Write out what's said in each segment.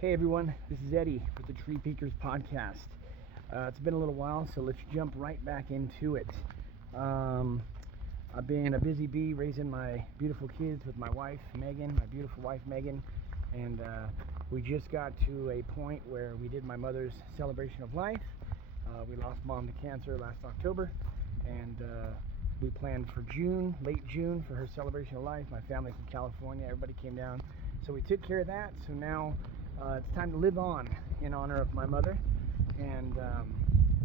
Hey everyone, this is Eddie with the Tree Peakers podcast. It's been a little while, so let's jump right back into it. I've been a busy bee raising my beautiful kids with my wife, Megan, my beautiful wife, Megan, and we just got to a point where we did my mother's celebration of life. We lost mom to cancer last October, and we planned for June, late June, for her celebration of life. My family from California, everybody came down, so we took care of that. So now it's time to live on in honor of my mother, and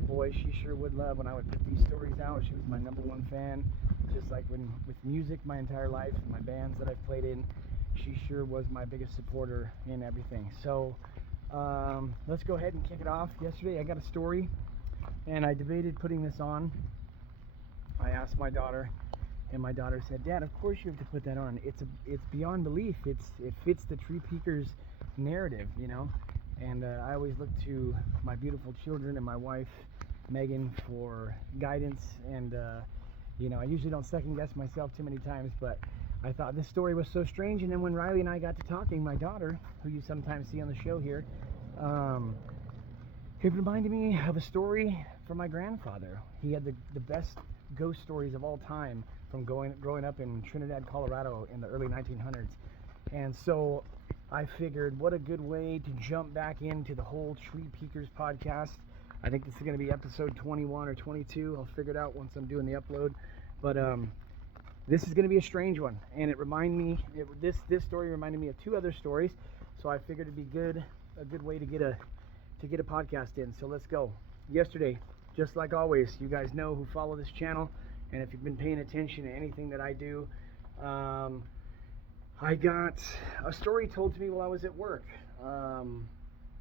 boy, she sure would love when I would put these stories out. She was my number one fan, just like when with music my entire life and my bands that I've played in. She sure was my biggest supporter in everything. So let's go ahead and kick it off. Yesterday I got a story, and I debated putting this on. I asked my daughter, and my daughter said, "Dad, of course you have to put that on. It's beyond belief. It fits the Tree Peakers narrative, you know." And I always look to my beautiful children and my wife Megan for guidance, and I usually don't second guess myself too many times, but I thought this story was so strange. And then when Riley and I got to talking, my daughter, who you sometimes see on the show here, it reminded me of a story from my grandfather. He had the best ghost stories of all time from growing up in Trinidad, Colorado in the early 1900s. And so I figured, what a good way to jump back into the whole Tree Peakers podcast. I think this is going to be episode 21 or 22. I'll figure it out once I'm doing the upload. But this is going to be a strange one, and this story reminded me of two other stories. So I figured it'd be a good way to get a podcast in. So let's go. Yesterday, just like always, you guys know who follow this channel, and if you've been paying attention to anything that I do, I got a story told to me while I was at work.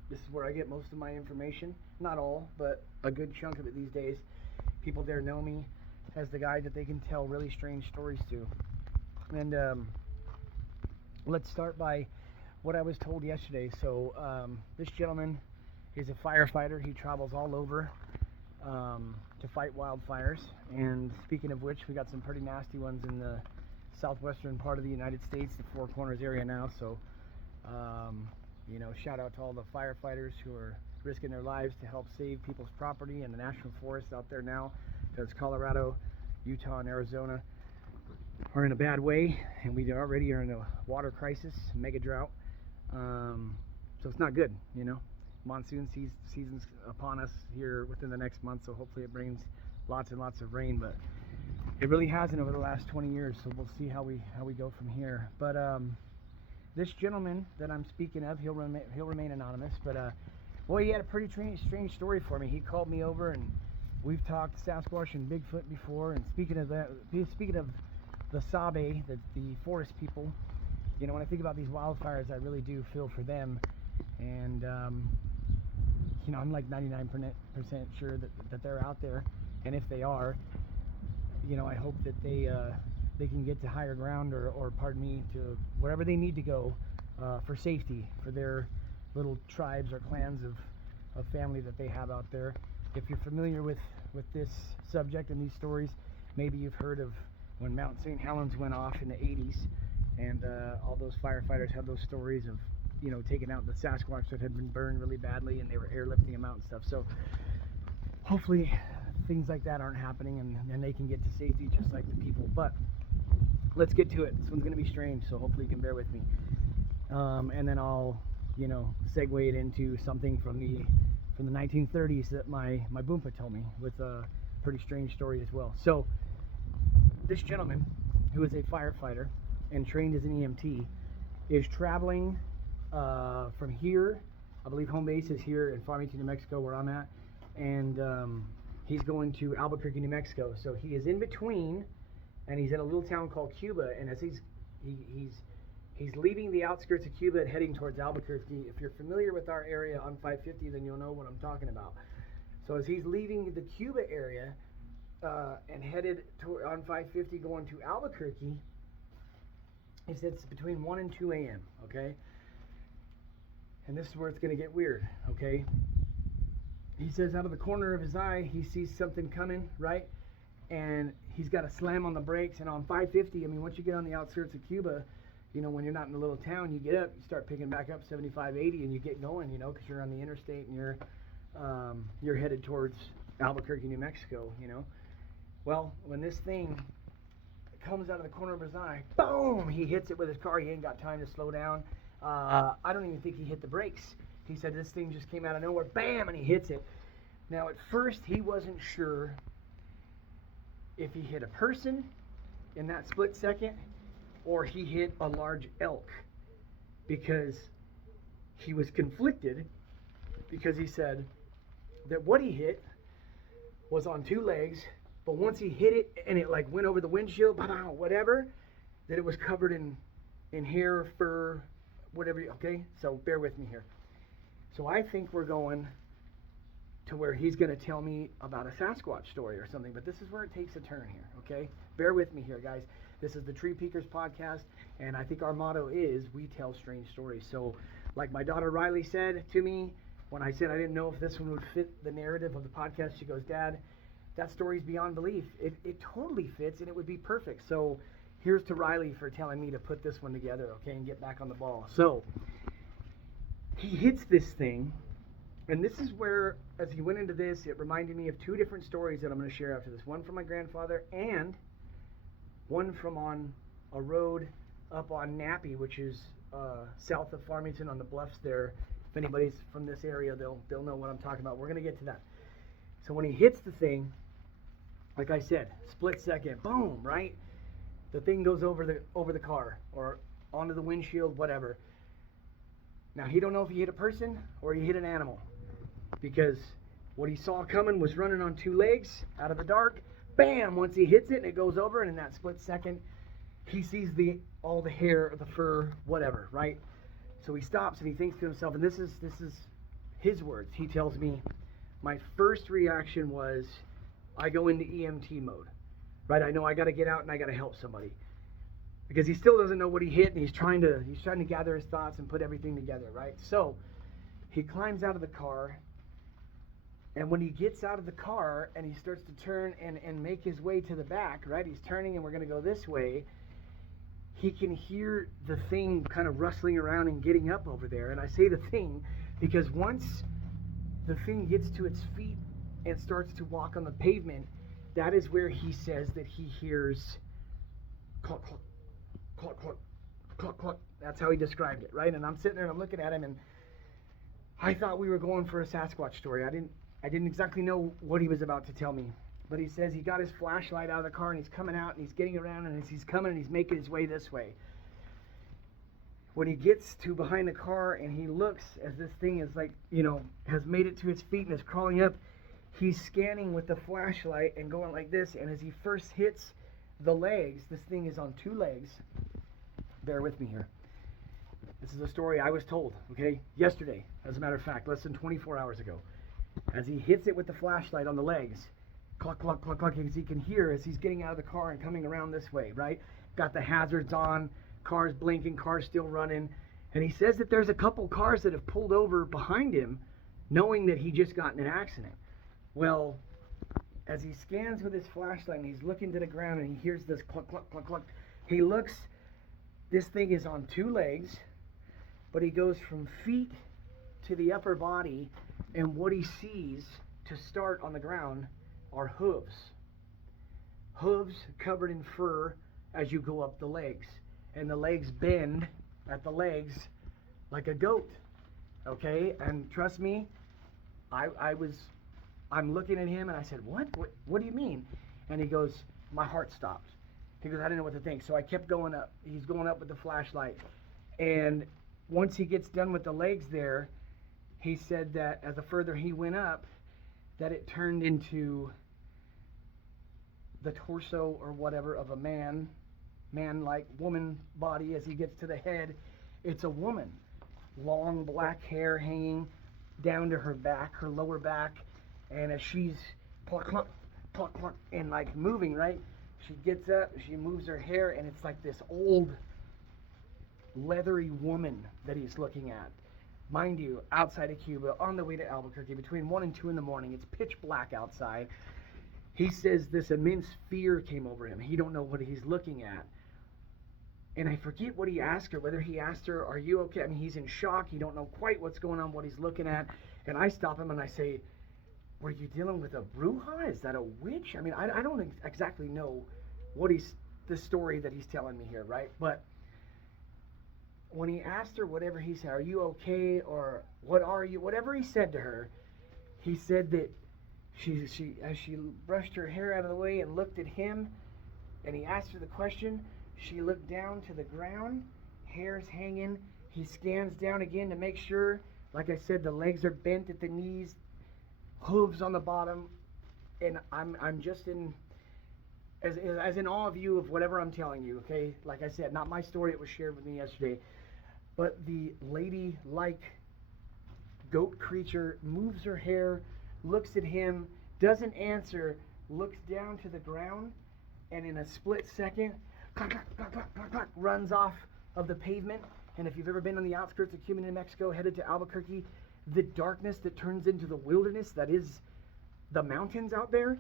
This is where I get most of my information. Not all, but a good chunk of it these days. People there know me as the guy that they can tell really strange stories to. And let's start by what I was told yesterday. So this gentleman is a firefighter. He travels all over to fight wildfires. And speaking of which, we got some pretty nasty ones in the southwestern part of the United States, the Four Corners area now. So shout out to all the firefighters who are risking their lives to help save people's property in the national forest out there now, because Colorado, Utah, and Arizona are in a bad way, and we already are in a water crisis, mega drought. So it's not good, Monsoon season's upon us here within the next month, so hopefully it brings lots and lots of rain, but it really hasn't over the last 20 years, so we'll see how we go from here. But this gentleman that I'm speaking of, he'll remain anonymous, but boy, he had a pretty strange story for me. He called me over, and we've talked Sasquatch and Bigfoot before. And speaking of the Sabe, the forest people, when I think about these wildfires, I really do feel for them. And I'm like 99% sure that they're out there, and if they are, I hope that they can get to higher ground, or pardon me, to wherever they need to go for safety for their little tribes or clans of family that they have out there. If you're familiar with this subject and these stories, maybe you've heard of when Mount St. Helens went off in the 80s, and all those firefighters had those stories of taking out the Sasquatch that had been burned really badly, and they were airlifting them out and stuff. So hopefully things like that aren't happening, and they can get to safety just like the people. But let's get to it. This one's going to be strange, so hopefully you can bear with me. And then I'll, segue it into something from the 1930s that my Boompa told me, with a pretty strange story as well. So this gentleman, who is a firefighter and trained as an EMT, is traveling from here. I believe home base is here in Farmington, New Mexico, where I'm at, and he's going to Albuquerque, New Mexico. So he is in between, and he's in a little town called Cuba. And as he's leaving the outskirts of Cuba and heading towards Albuquerque. If you're familiar with our area on 550, then you'll know what I'm talking about. So as he's leaving the Cuba area and headed on 550 going to Albuquerque, he said it's between 1 and 2 a.m., okay? And this is where it's going to get weird, okay? He says out of the corner of his eye, he sees something coming, right? And he's got to slam on the brakes. And on 550, I mean, once you get on the outskirts of Cuba, you know, when you're not in a little town, you get up, you start picking back up 75, 80, and you get going, you know, because you're on the interstate and you're headed towards Albuquerque, New Mexico, you know. Well, when this thing comes out of the corner of his eye, boom, he hits it with his car. He ain't got time to slow down. I don't even think he hit the brakes. He said this thing just came out of nowhere, bam, and he hits it. Now, at first, he wasn't sure if he hit a person in that split second or he hit a large elk, because he was conflicted, because he said that what he hit was on two legs, but once he hit it and it like went over the windshield, whatever, that it was covered in hair, fur, whatever. Okay, so bear with me here. So I think we're going to where he's going to tell me about a Sasquatch story or something, but this is where it takes a turn here, okay? Bear with me here, guys. This is the Tree Peakers podcast, and I think our motto is we tell strange stories. So like my daughter Riley said to me when I said I didn't know if this one would fit the narrative of the podcast, she goes, Dad, that story's beyond belief. It totally fits, and it would be perfect. So here's to Riley for telling me to put this one together, okay, and get back on the ball. So he hits this thing, and this is where, as he went into this, it reminded me of two different stories that I'm going to share after this. One from my grandfather and one from on a road up on Nappy, which is south of Farmington on the bluffs there. If anybody's from this area, they'll know what I'm talking about. We're going to get to that. So when he hits the thing, like I said, split second, boom, right? The thing goes over the car or onto the windshield, whatever. Now, he don't know if he hit a person or he hit an animal, because what he saw coming was running on two legs out of the dark. Bam! Once he hits it and it goes over, and in that split second, he sees all the hair, the fur, whatever, right? So he stops and he thinks to himself, and this is his words. He tells me, my first reaction was, I go into EMT mode, right? I know I got to get out and I got to help somebody, because he still doesn't know what he hit, and he's trying to gather his thoughts and put everything together, right? So he climbs out of the car, and when he gets out of the car and he starts to turn and make his way to the back, right? He's turning and we're going to go this way. He can hear the thing kind of rustling around and getting up over there. And I say the thing because once the thing gets to its feet and starts to walk on the pavement, that is where he says that he hears cluck, cluck, cluck, cluck, cluck, cluck. That's how he described it, right? And I'm sitting there and I'm looking at him, and I thought we were going for a Sasquatch story. I didn't exactly know what he was about to tell me. But he says he got his flashlight out of the car and he's coming out and he's getting around, and as he's coming and he's making his way this way. When he gets to behind the car and he looks, as this thing is like, has made it to its feet and is crawling up, he's scanning with the flashlight and going like this. And as he first hits the legs, this thing is on two legs. Bear with me here. This is a story I was told, okay, yesterday, as a matter of fact, less than 24 hours ago. As he hits it with the flashlight on the legs, cluck, cluck, cluck, cluck, as he can hear as he's getting out of the car and coming around this way, right? Got the hazards on, cars blinking, cars still running. And he says that there's a couple cars that have pulled over behind him, knowing that he just got in an accident. Well, as he scans with his flashlight and he's looking to the ground and he hears this cluck, cluck, cluck, cluck, he looks, this thing is on two legs, but he goes from feet to the upper body, and what he sees to start on the ground are hooves. Hooves covered in fur as you go up the legs. And the legs bend at the legs like a goat. Okay? And trust me, I'm looking at him and I said, What do you mean? And he goes, my heart stopped. He goes, I didn't know what to think. So I kept going up. He's going up with the flashlight. And once he gets done with the legs there, he said that as the further he went up, that it turned into the torso or whatever of a man-like woman body. As he gets to the head, it's a woman. Long black hair hanging down to her back, her lower back. And as she's pluck, pluck, pluck, pluck, and like moving, right? She gets up, she moves her hair, and it's like this old leathery woman that he's looking at. Mind you, outside of Cuba, on the way to Albuquerque, between 1 and 2 in the morning, it's pitch black outside. He says this immense fear came over him. He don't know what he's looking at. And I forget what he asked her, whether he asked her, are you okay? I mean, he's in shock. He don't know quite what's going on, what he's looking at. And I stop him and I say, were you dealing with a bruja? Is that a witch? I mean, I don't exactly know what the story that he's telling me here, right? But when he asked her whatever he said, are you okay? Or what are you? Whatever he said to her, he said that she as she brushed her hair out of the way and looked at him, and he asked her the question, she looked down to the ground, hair's hanging. He scans down again to make sure, like I said, the legs are bent at the knees, hooves on the bottom, and I'm just in as in awe of you of whatever I'm telling you, okay? Like I said, not my story, it was shared with me yesterday. But the lady-like goat creature moves her hair, looks at him, doesn't answer, looks down to the ground, and in a split second, runs off of the pavement. And if you've ever been on the outskirts of Cuba, New Mexico, headed to Albuquerque, the darkness that turns into the wilderness that is the mountains out there,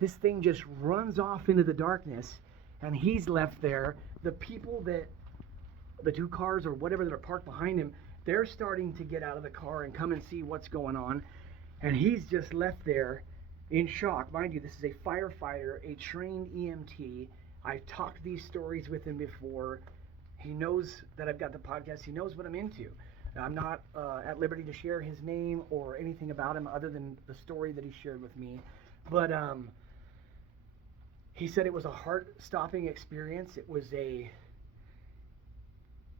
this thing just runs off into the darkness, and he's left there. The people that, the two cars or whatever that are parked behind him, they're starting to get out of the car and come and see what's going on, and he's just left there in shock. Mind you, this is a firefighter, a trained EMT. I've talked these stories with him before. He knows that I've got the podcast. He knows what I'm into. I'm not at liberty to share his name or anything about him other than the story that he shared with me. But he said it was a heart-stopping experience. It was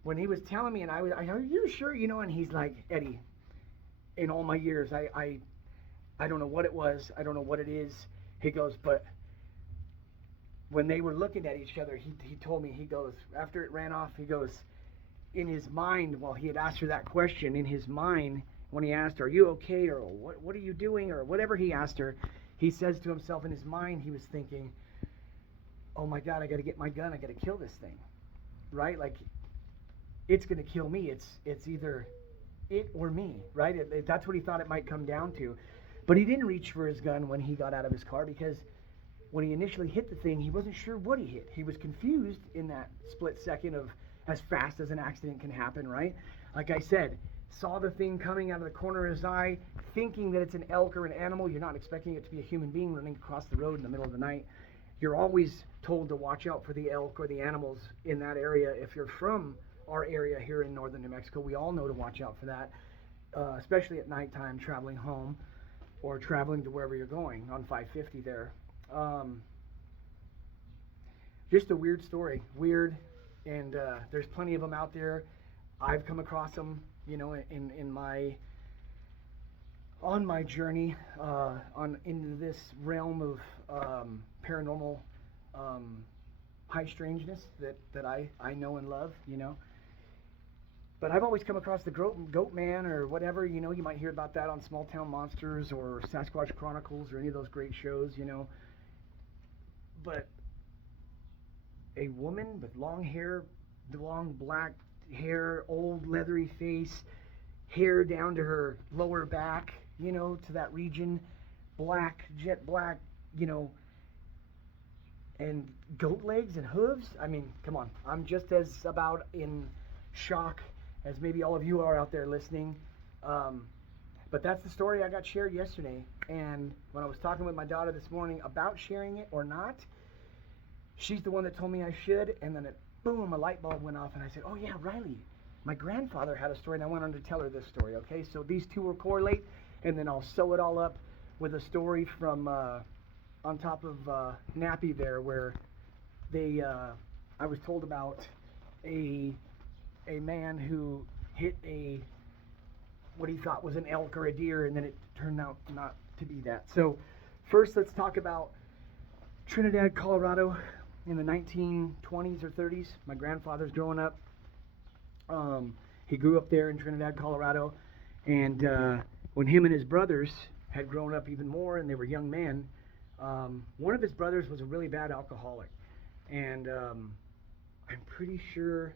when he was telling me, and I was, are you sure? You know, and he's like, Eddie, in all my years, I don't know what it was. I don't know what it is. He goes, but when they were looking at each other, he told me, he goes, after it ran off, he goes, in his mind, while he had asked her that question, in his mind, when he asked her, are you okay, or what are you doing, or whatever he asked her, he says to himself in his mind, he was thinking, oh my God, I got to get my gun, I got to kill this thing, right? Like, it's going to kill me. It's either it or me, right? That's what he thought it might come down to. But he didn't reach for his gun when he got out of his car, because when he initially hit the thing, he wasn't sure what he hit. He was confused in that split second of as fast as an accident can happen, right? Like I said, saw the thing coming out of the corner of his eye, thinking that it's an elk or an animal. You're not expecting it to be a human being running across the road in the middle of the night. You're always told to watch out for the elk or the animals in that area. If you're from our area here in northern New Mexico, we all know to watch out for that, especially at nighttime traveling home or traveling to wherever you're going on 550 there. Just a weird story, weird, and there's plenty of them out there. I've come across them, you know, on my journey into this realm of paranormal high strangeness that I know and love, you know. But I've always come across the goat man or whatever, you know. You might hear about that on Small Town Monsters or Sasquatch Chronicles or any of those great shows, you know. But a woman with long hair, long black hair, old leathery face, hair down to her lower back, you know, to that region, black, jet black, you know, and goat legs and hooves. I mean, come on. I'm just as about in shock as maybe all of you are out there listening. But that's the story I got shared yesterday. And when I was talking with my daughter this morning about sharing it or not, she's the one that told me I should. And then boom, a light bulb went off. And I said, oh yeah, Riley, my grandfather had a story. And I went on to tell her this story, okay? So these two will correlate. And then I'll sew it all up with a story from on top of Nappy there, where I was told about a man who hit what he thought was an elk or a deer, and then it turned out not to be that. So first, let's talk about Trinidad, Colorado in the 1920s or 30s. My grandfather's growing up. He grew up there in Trinidad, Colorado, and when him and his brothers had grown up even more and they were young men, one of his brothers was a really bad alcoholic, and I'm pretty sure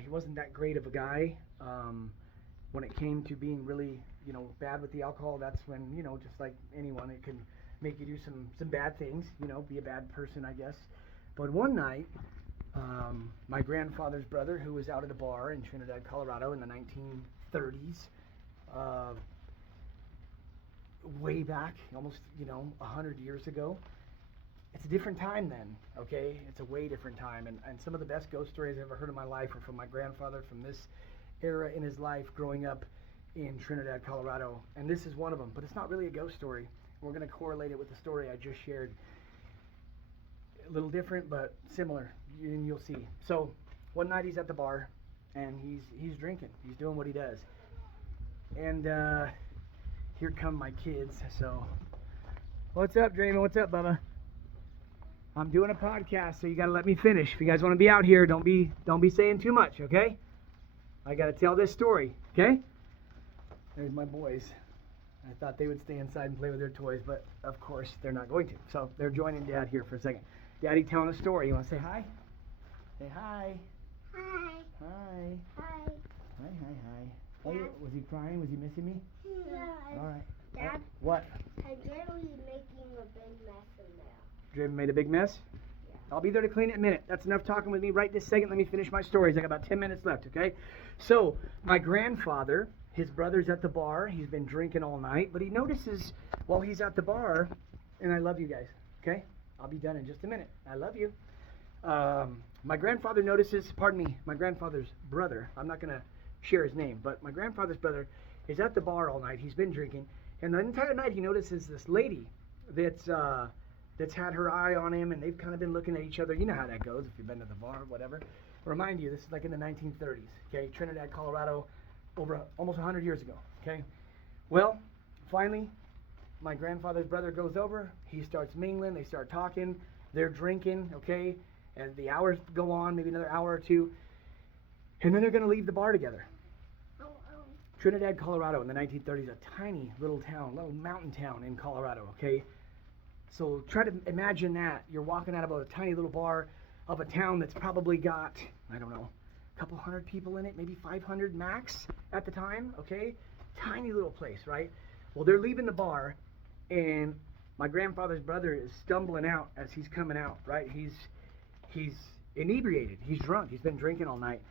he wasn't that great of a guy. When it came to being really, you know, bad with the alcohol, that's when, you know, just like anyone, it can make you do some bad things, you know, be a bad person, I guess. But one night, My grandfather's brother, who was out at a bar in Trinidad, Colorado in the 1930s, way back, almost, 100 years ago. It's a different time then, okay? It's a way different time. And some of the best ghost stories I've ever heard in my life are from my grandfather, from this era in his life growing up in Trinidad, Colorado. And this is one of them. But it's not really a ghost story. We're going to correlate it with the story I just shared. A little different, but similar, and you'll see. So one night he's at the bar, and he's drinking. He's doing what he does. And here come my kids. So, what's up, Draymond? What's up, Bubba? I'm doing a podcast, so you gotta let me finish. If you guys want to be out here, don't be saying too much, okay? I gotta tell this story, okay? There's my boys. I thought they would stay inside and play with their toys, but of course they're not going to. So they're joining Dad here for a second. Daddy telling a story. You want to say hi? Say hi. Hi. Hi. Hi. Hi, hi, hi. Oh, was he crying? Was he missing me? Yeah. All right. Dad, What? I'm generally making a big mess in there. Draven made a big mess? Yeah. I'll be there to clean it in a minute. That's enough talking with me right this second. Let me finish my stories. I got about 10 minutes left, okay? So, my grandfather, his brother's at the bar. He's been drinking all night, but he notices while he's at the bar, and I love you guys, okay? I'll be done in just a minute. I love you. My grandfather notices, my grandfather's brother, I'm not going to share his name, but my grandfather's brother is at the bar all night. He's been drinking, and the entire night he notices this lady that's had her eye on him, and they've kind of been looking at each other. You know how that goes if you've been to the bar or whatever. Remind you, this is like in the 1930s, okay? Trinidad, Colorado, over almost 100 years ago, okay? Well, finally, my grandfather's brother goes over. He starts mingling. They start talking. They're drinking, okay? And the hours go on, maybe another hour or two. And then they're going to leave the bar together. Trinidad, Colorado in the 1930s, a tiny little town, little mountain town in Colorado, okay? So try to imagine that. You're walking out of a tiny little bar of a town that's probably got, I don't know, a couple hundred people in it, maybe 500 max at the time, okay? Tiny little place, right? Well, they're leaving the bar, and my grandfather's brother is stumbling out as he's coming out, right? He's inebriated. He's drunk. He's been drinking all night.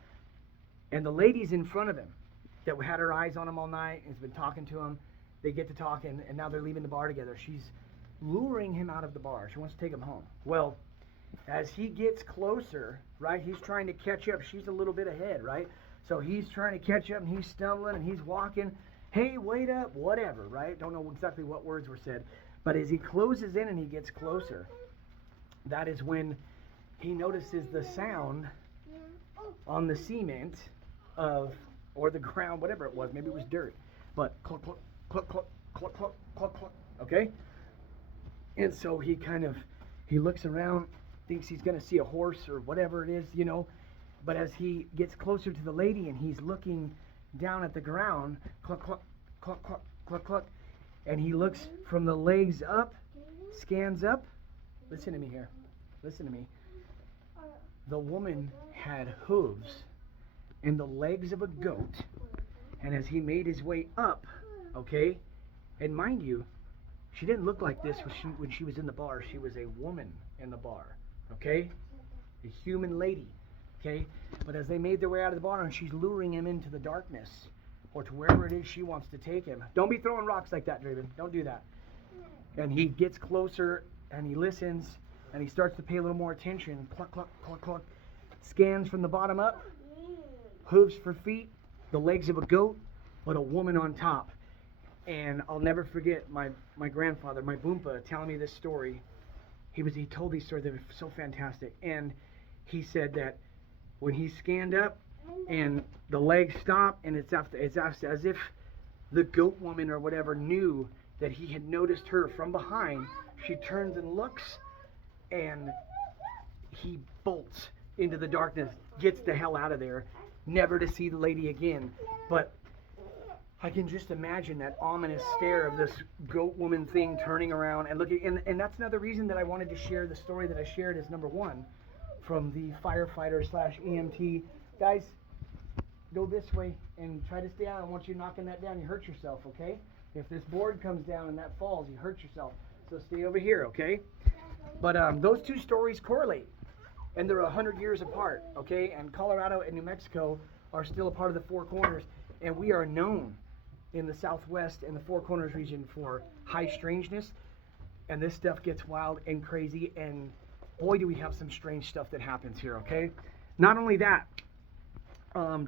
And the lady's in front of him that had her eyes on him all night and has been talking to him. They get to talking, and now they're leaving the bar together. She's luring him out of the bar. She wants to take him home. Well, as he gets closer, right, he's trying to catch up. She's a little bit ahead, right? So he's trying to catch up, and he's stumbling, and he's walking. Hey, wait up, whatever, right? Don't know exactly what words were said. But as he closes in and he gets closer, that is when he notices the sound on the cement or the ground, whatever it was. Maybe it was dirt. But cluck, cluck, cluck, cluck, cluck, cluck, cluck, cluck, okay? And so he looks around, thinks he's going to see a horse or whatever it is, But as he gets closer to the lady and he's looking down at the ground, cluck, cluck, cluck, cluck, cluck, cluck, and he looks from the legs up, scans up. Listen to me here. Listen to me. The woman had hooves and the legs of a goat. And as he made his way up, okay, and mind you, she didn't look like this when she was in the bar. She was a woman in the bar, okay? A human lady, okay? But as they made their way out of the bar and she's luring him into the darkness or to wherever it is she wants to take him. Don't be throwing rocks like that, Draven. Don't do that. And he gets closer and he listens and he starts to pay a little more attention. Cluck, cluck, cluck, cluck. Scans from the bottom up. Hooves for feet. The legs of a goat, but a woman on top. And I'll never forget my grandfather, my Boompa, telling me this story. He told these stories that were so fantastic. And he said that when he scanned up and the legs stopped, and it's as if the goat woman or whatever knew that he had noticed her from behind. She turns and looks, and he bolts into the darkness, gets the hell out of there, never to see the lady again. But I can just imagine that ominous stare of this goat woman thing turning around and looking. And that's another reason that I wanted to share the story that I shared as number one from the firefighter / EMT. Guys, go this way and try to stay out. I don't want you knocking that down. You hurt yourself, okay? If this board comes down and that falls, you hurt yourself. So stay over here, okay? But those two stories correlate. and they're 100 years apart, okay? And Colorado and New Mexico are still a part of the Four Corners, and we are known in the Southwest and the Four Corners region for high strangeness, and this stuff gets wild and crazy, and boy, do we have some strange stuff that happens here, okay? Not only that,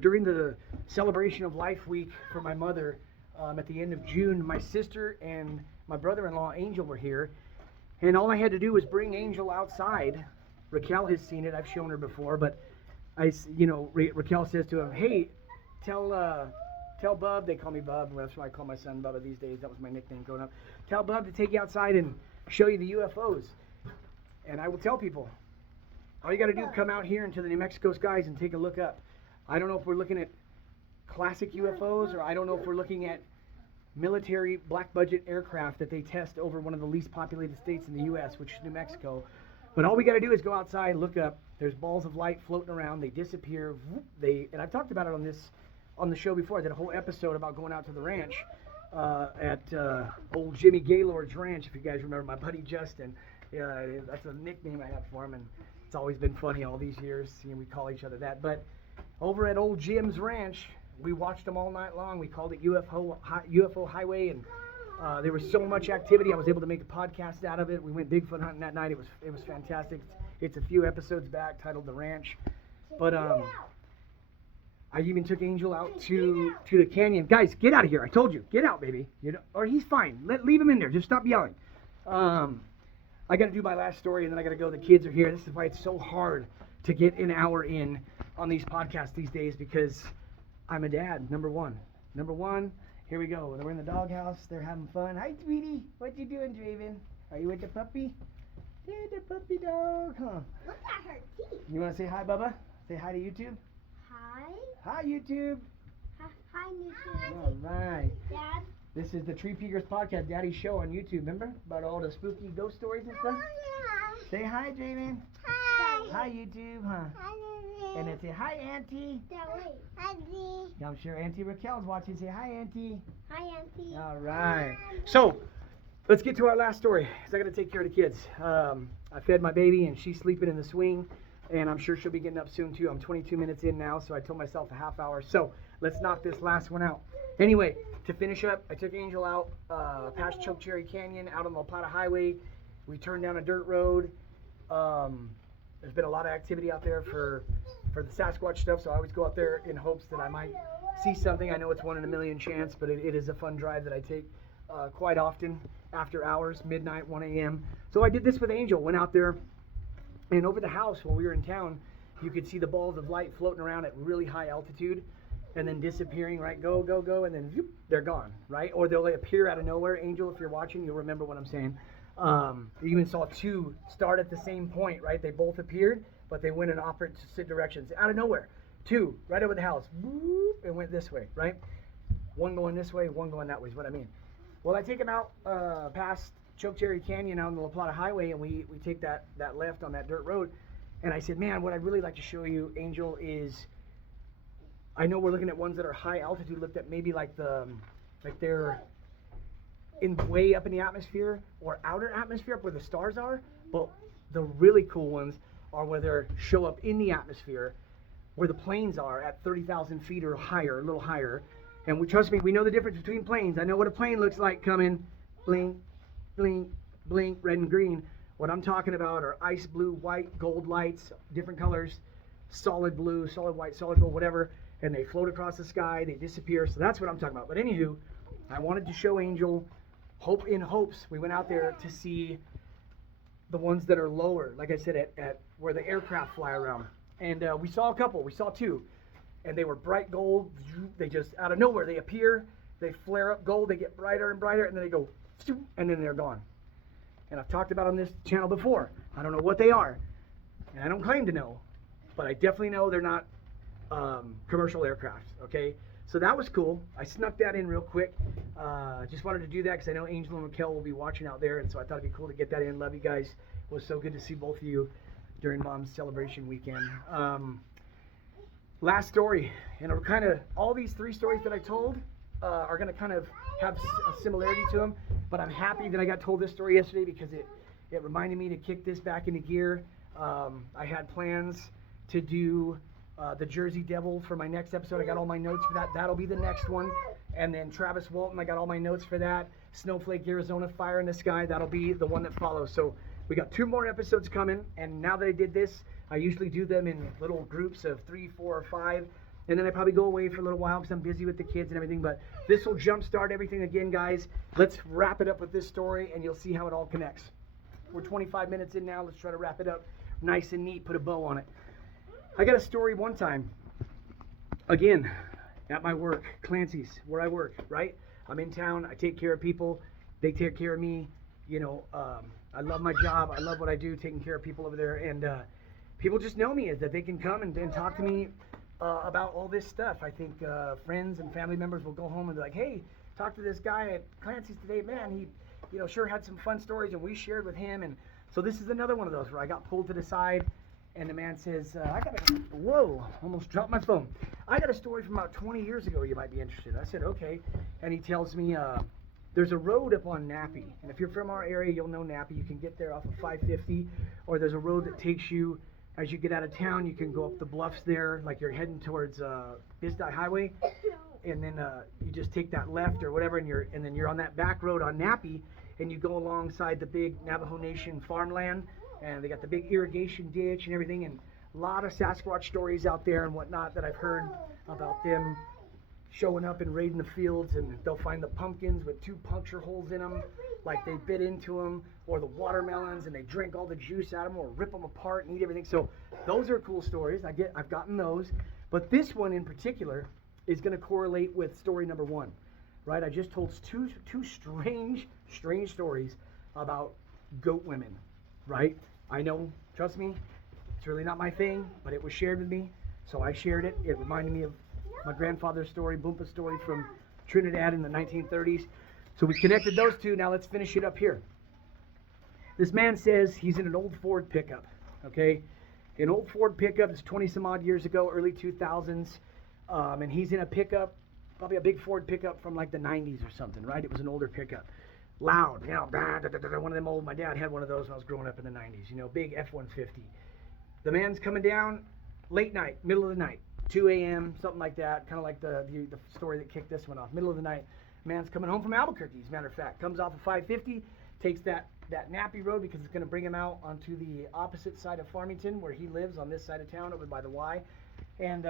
during the celebration of Life Week for my mother at the end of June, my sister and my brother-in-law Angel were here, and all I had to do was bring Angel outside. Raquel has seen it. I've shown her before, but Raquel says to him, "Hey, tell Bub." They call me Bub. Well, that's why I call my son Bubba these days. That was my nickname growing up. Tell Bub to take you outside and show you the UFOs. And I will tell people, all you got to do is come out here into the New Mexico skies and take a look up. I don't know if we're looking at classic UFOs, or I don't know if we're looking at military black budget aircraft that they test over one of the least populated states in the U.S., which is New Mexico. But all we got to do is go outside, look up. There's balls of light floating around. They disappear. And I've talked about it on the show before. I did a whole episode about going out to the ranch at old Jimmy Gaylord's ranch. If you guys remember, my buddy Justin. That's a nickname I have for him, and it's always been funny all these years. We call each other that. But over at old Jim's ranch, we watched them all night long. We called it UFO Highway, and there was so much activity. I was able to make a podcast out of it. We went Bigfoot hunting that night. It was fantastic. It's a few episodes back titled The Ranch. But I even took Angel out to the canyon. Guys, get out of here. I told you. Get out, baby. Or he's fine. Leave him in there. Just stop yelling. I got to do my last story, and then I got to go. The kids are here. This is why it's so hard to get an hour in on these podcasts these days, because I'm a dad, number one. Here we go. We're in the doghouse. They're having fun. Hi, sweetie. What you doing, Draven? Are you with the puppy? Yeah, the puppy dog, huh? Look at her teeth. You want to say hi, Bubba? Say hi to YouTube. Hi. Hi, YouTube. Hi, YouTube. All right. Dad. This is the Tree Peakers podcast, Daddy's show on YouTube. Remember about all the spooky ghost stories and stuff? Say hi, Draven. Hi. Hi, YouTube, huh? And then say hi, Auntie. Auntie. I'm sure Auntie Raquel's watching. Say hi, Auntie. Hi, Auntie. All right. So, let's get to our last story, because I got to take care of the kids. I fed my baby, and she's sleeping in the swing, and I'm sure she'll be getting up soon, too. I'm 22 minutes in now, so I told myself a half hour. So, let's knock this last one out. Anyway, to finish up, I took Angel out past Chokecherry Canyon, out on the La Plata Highway. We turned down a dirt road. There's been a lot of activity out there for the Sasquatch stuff, so I always go out there in hopes that I might see something. I know it's 1 in a million chance, but it is a fun drive that I take quite often after hours, midnight, 1 a.m. So I did this with Angel. Went out there, and over the house while we were in town, you could see the balls of light floating around at really high altitude and then disappearing, right? Go, go, go, and then whoop, they're gone, right? Or they'll appear out of nowhere. Angel, if you're watching, you'll remember what I'm saying. You even saw 2 start at the same point, right? They both appeared, but they went in opposite directions out of nowhere. 2 right over the house, whoop, and went this way, right? 1 going this way, 1 going that way is what I mean. Well, I take them out past Chokecherry Canyon out on the La Plata Highway, and we take that left on that dirt road. And I said, man, what I'd really like to show you, Angel, is I know we're looking at ones that are high altitude, looked at maybe like they're way up in the atmosphere or outer atmosphere up where the stars are, but the really cool ones are where they show up in the atmosphere where the planes are at 30,000 feet or higher, a little higher. And trust me, we know the difference between planes. I know what a plane looks like coming, blink, blink, blink, red and green. What I'm talking about are ice blue, white, gold lights, different colors, solid blue, solid white, solid gold, whatever, and they float across the sky, they disappear. So that's what I'm talking about. But anywho, I wanted to show Angel in hopes. We went out there to see the ones that are lower, like I said, at where the aircraft fly around. And we saw a couple. We saw 2. And they were bright gold. They just, out of nowhere, they appear. They flare up gold. They get brighter and brighter. And then they go, and then they're gone. And I've talked about on this channel before. I don't know what they are. And I don't claim to know. But I definitely know they're not commercial aircraft, okay? So that was cool. I snuck that in real quick. Just wanted to do that because I know Angel and Raquel will be watching out there, and so I thought it'd be cool to get that in. Love you guys. It was so good to see both of you during Mom's celebration weekend. Last story, and kind of all these 3 stories that I told are going to kind of have a similarity to them, but I'm happy that I got told this story yesterday because it reminded me to kick this back into gear. I had plans to do the Jersey Devil for my next episode. I got all my notes for that. That'll be the next one. And then Travis Walton, I got all my notes for that. Snowflake, Arizona, Fire in the Sky, that'll be the one that follows. So we got 2 more episodes coming. And now that I did this, I usually do them in little groups of 3, 4, or 5. And then I probably go away for a little while because I'm busy with the kids and everything. But this will jumpstart everything again, guys. Let's wrap it up with this story, and you'll see how it all connects. We're 25 minutes in now. Let's try to wrap it up nice and neat, put a bow on it. I got a story one time, again, at my work, Clancy's, where I work, right? I'm in town. I take care of people. They take care of me. You know, I love my job. I love what I do, taking care of people over there. And people just know me, is that they can come and talk to me about all this stuff. I think friends and family members will go home and be like, hey, talk to this guy at Clancy's today. Man, he, you know, sure had some fun stories, and we shared with him. And so this is another one of those where I got pulled to the side, and the man says, whoa, almost dropped my phone. I got a story from about 20 years ago you might be interested. I said, okay. And he tells me, there's a road up on Nappy. And if you're from our area, you'll know Nappy. You can get there off of 550, or there's a road that takes you, as you get out of town, you can go up the bluffs there, like you're heading towards Bisdye Highway. And then you just take that left or whatever, and then you're on that back road on Nappy, and you go alongside the big Navajo Nation farmland, and they got the big irrigation ditch and everything, and a lot of Sasquatch stories out there and whatnot that I've heard about them showing up and raiding the fields, and they'll find the pumpkins with 2 puncture holes in them, like they bit into them, or the watermelons and they drink all the juice out of them, or rip them apart and eat everything. So those are cool stories. I've gotten those, but this one in particular is going to correlate with story number 1, right? I just told two strange stories about goat women, right? I know, trust me, it's really not my thing, but it was shared with me, so I shared it. It reminded me of my grandfather's story, Boompa's story from Trinidad in the 1930s. So we connected those two. Now let's finish it up here. This man says he's in an old Ford pickup, okay? An old Ford pickup. It's 20 some odd years ago, early 2000s. And he's in a pickup, probably a big Ford pickup from like the 90s or something, right? It was an older pickup. Loud, you know, one of them old, my dad had one of those when I was growing up in the 90s, you know, big F-150. The man's coming down late night, middle of the night, 2 a.m., something like that, kind of like the story that kicked this one off. Middle of the night, man's coming home from Albuquerque, as a matter of fact. Comes off of 550, takes that Nappy road because it's going to bring him out onto the opposite side of Farmington, where he lives, on this side of town, over by the Y. And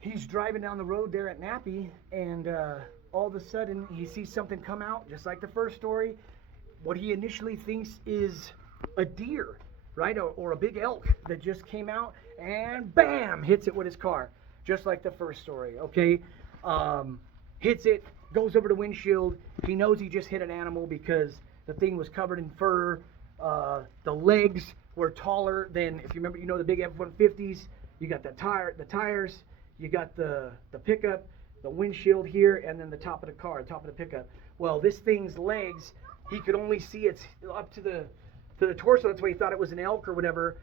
he's driving down the road there at Nappy, and all of a sudden he sees something come out, just like the first story. What he initially thinks is a deer, right, or a big elk that just came out, and bam, hits it with his car, just like the first story, okay? Hits it, goes over the windshield. He knows he just hit an animal because the thing was covered in fur. The legs were taller than, if you remember, you know the big F-150s, you got the tires, you got the pickup, the windshield here, and then the top of the car, top of the pickup. Well, this thing's legs, he could only see it up to the torso. That's why he thought it was an elk or whatever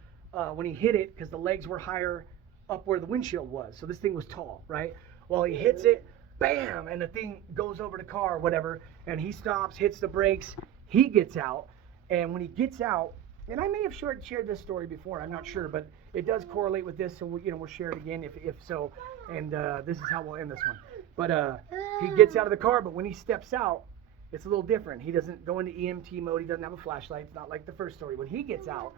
when he hit it, because the legs were higher up where the windshield was. So this thing was tall, right? Well, he hits it, bam, and the thing goes over the car or whatever, and he stops, hits the brakes. He gets out, and when he gets out, and I may have shared this story before, I'm not sure, but it does correlate with this, so we'll share it again if so, and this is how we'll end this one. But he gets out of the car, but when he steps out, it's a little different. He doesn't go into EMT mode. He doesn't have a flashlight. It's not like the first story. When he gets out,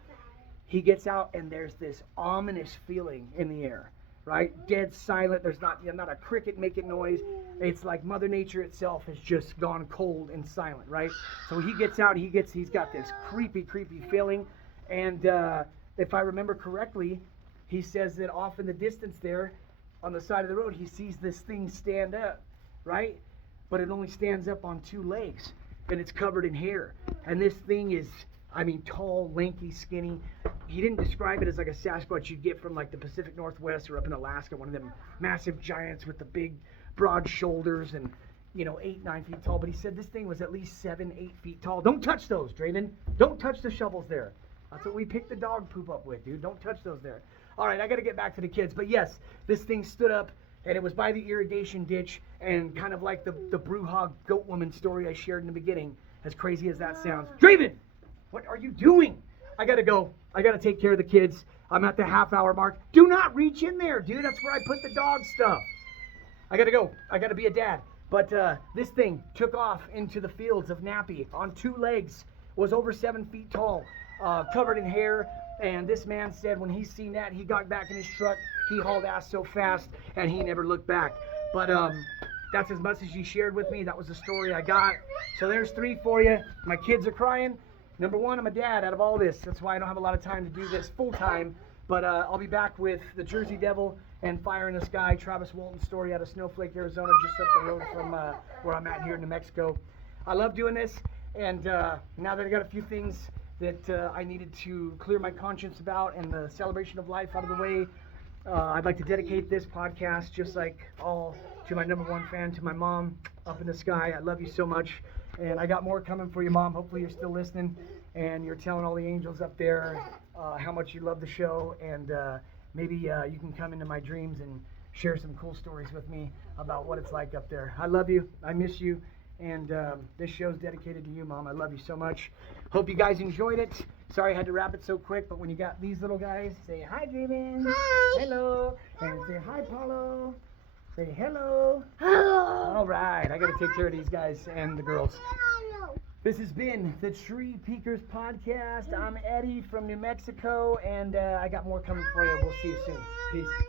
and there's this ominous feeling in the air, right? Dead silent. There's not a cricket making noise. It's like Mother Nature itself has just gone cold and silent, right? So he gets out. He's got this creepy feeling, and if I remember correctly, he says that off in the distance there, on the side of the road, he sees this thing stand up, right? But it only stands up on 2 legs, and it's covered in hair. And this thing is, I mean, tall, lanky, skinny. He didn't describe it as like a Sasquatch you'd get from like the Pacific Northwest or up in Alaska, one of them massive giants with the big, broad shoulders and, 8, 9 feet tall. But he said this thing was at least 7, 8 feet tall. Don't touch those, Draven. Don't touch the shovels there. That's what we picked the dog poop up with, dude. Don't touch those there. All right, I got to get back to the kids. But yes, this thing stood up, and it was by the irrigation ditch, and kind of like the Brewhog goat woman story I shared in the beginning, as crazy as that sounds. Draven, what are you doing? I gotta go. I gotta take care of the kids. I'm at the half-hour mark. Do not reach in there, dude. That's where I put the dog stuff. I gotta go. I gotta be a dad. But this thing took off into the fields of Nappy on 2 legs, was over 7 feet tall, covered in hair. And this man said when he seen that, he got back in his truck. He hauled ass so fast, and he never looked back. But that's as much as he shared with me. That was the story I got. So there's 3 for you. My kids are crying. Number 1, I'm a dad out of all this. That's why I don't have a lot of time to do this full time. But I'll be back with the Jersey Devil and Fire in the Sky, Travis Walton's story out of Snowflake, Arizona, just up the road from where I'm at here in New Mexico. I love doing this, and now that I got a few things that I needed to clear my conscience about and the celebration of life out of the way, I'd like to dedicate this podcast just like all to my number 1 fan, to my mom up in the sky. I love you so much, and I got more coming for you, Mom. Hopefully you're still listening and you're telling all the angels up there how much you love the show, and maybe you can come into my dreams and share some cool stories with me about what it's like up there. I love you. I miss you. And this show's dedicated to you, Mom. I love you so much. Hope you guys enjoyed it. Sorry I had to wrap it so quick, but when you got these little guys, say hi, Draven. Hi. Hello. And say hi, Paulo. Say hello. Hello. All right. I got to take care of these guys and the girls. Hello. This has been the Tree Peakers Podcast. I'm Eddie from New Mexico, and I got more coming for you. We'll see you soon. Peace.